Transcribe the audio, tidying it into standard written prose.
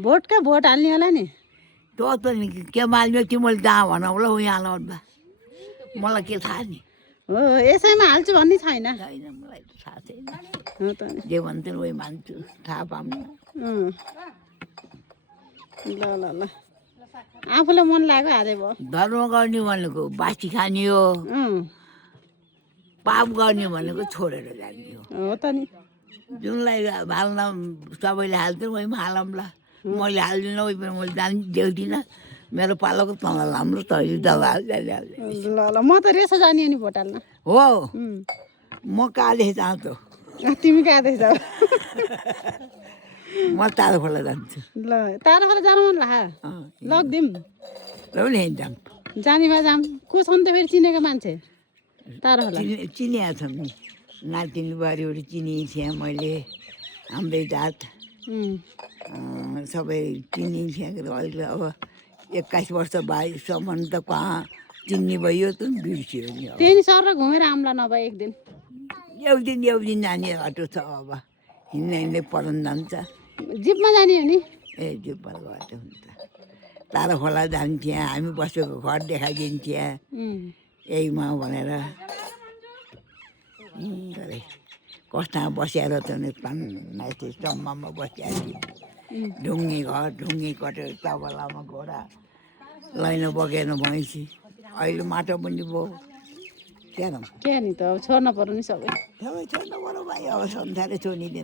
vodka vote हाल्ने होला नि त्यो त नि के माल्यो तिमीले जहाँ भनौँ ल यहाँ लाउँदा मलाई के थाहा नि हो यसैमा हाल्छु भन्ने छैन छैन मलाई त थाहा छैन हो त नि जे भन्छन् उही मान्छु थाहा पाउनु ल ल ल आफूलाई मन लाग्यो हाले भयो धर्म गर्ने भनेको बासी खाने हो पाप गर्ने भनेको छोडेर जाने हो त नि जुनलाई हाल्न सबैले हाल्थ्यो उहीमा हालौँला मैले हाल्दिनँ उही पनि मैले देख्दिनँ मेरो पालोको तँलाई राम्रो तैँले दबा हाल्दै ल ल म त रेसो जाने नि भोट हाल्न हो म काले जाँतो तिमी कहाँ जाऊ म तारा खोला जान्छु ल तारा खोला जानु मन लाग्यो लगिदिउँ र पनि जाम जाने भए जाम को छन् त फेरि चिनेको मान्छे तारा खोला चिनिया छन् नि नातिनी बुहारीहरू चिनिएको थिएँ मैले हाम्रै जात सबै चिनिएको थिएँ अहिले अब 21 वर्ष बाइससम्म त कहाँ चिन्ने भयो त बिर्सियो नि त्यही सर घुमेर आउँला नभए एक दिन एउदिन नानी बाटो छ अब हिँड्ने पढन जान्छ जिपमा जाने हो नि ए जिपबाट बाटो हुन्छ तारा खोला जान्थ्यौँ हामी बसेको घर देखाइदिन्थ्यौँ यहीमा भनेर कस्तामा बसेर त माथि सम्ममा बसिहाल्थ्यो ढुङ्गे घर ढुङ्गे कटेर तबलामा घोडा लैन बगेन भैँसी अहिले माटो पनि भयो क्या के नि त अब छोड्न पर्यो नि सबै छोड्नु पर्यो भाइ अब संसारै छोडिदिनु